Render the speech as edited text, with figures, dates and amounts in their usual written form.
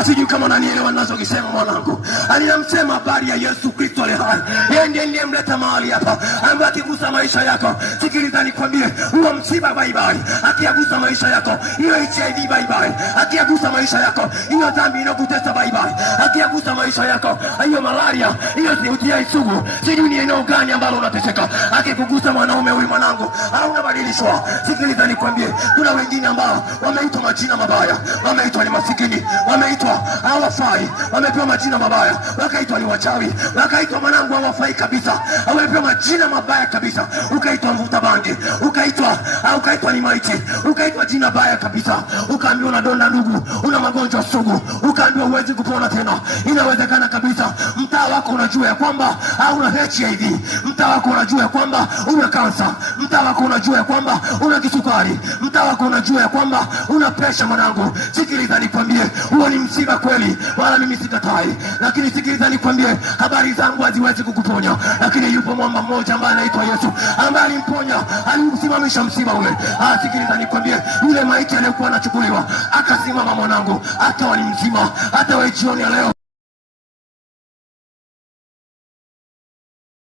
Asijui kama unanielewa ninachokisema mwanangu. Alinamsema habari ya Yesu Kristo aliye hai. Yeye ndiye aliyemleta mahali hapa. Ambaye akigusa maisha yako, sikiliza nikwambie, huo msiba bye bye. Akiagusa maisha yako, hiyo HIV bye bye. Akiagusa maisha yako, hiyo dhambi inakutesa bye bye. Akiagusa maisha yako, hiyo malaria, hiyo UTI sugu, sijui ni eneo gani ambalo unateseka. Akikugusa mwanaume huyu mwanangu, unabadilishwa. Sikiliza nikwambie, kuna wengine ambao wameitwa majina mabaya, wameitwa ni masikini, wameitwa hawafai, wamepewa majina mabaya, wakaitwa ni wachawi, wakaitwa mwanangu hawafai kabisa, wamepewa majina mabaya kabisa, ukaitwa mvuta bangi, ukaitwa ni maiti, ukaitwa jina baya kabisa, ukaambiwa una donda ndugu, una magonjwa sugu, ukaambiwa huwezi kupona tena. Inawezekana kabisa mtaa wako unajua ya kwamba una HIV, mtaa wako unajua ya kwamba una kansa, mtaa wako unajua ya kwamba una kisukari, mtaa wako unajua ya kwamba una presha. Mwanangu, sikiliza nikwambie, huo ni msiba kweli, wala mimi sikatai, lakini sikiliza nikwambie, habari zangu haziwezi kukuponya, lakini yupo mwamba mmoja ambaye anaitwa Yesu, ambaye alimponya, alimsimamisha msiba ule. Sikiliza nikwambie, yule maiti aliyekuwa anachukuliwa akasimama mwanangu, akawa ni mzima. Hata wewe jioni ya leo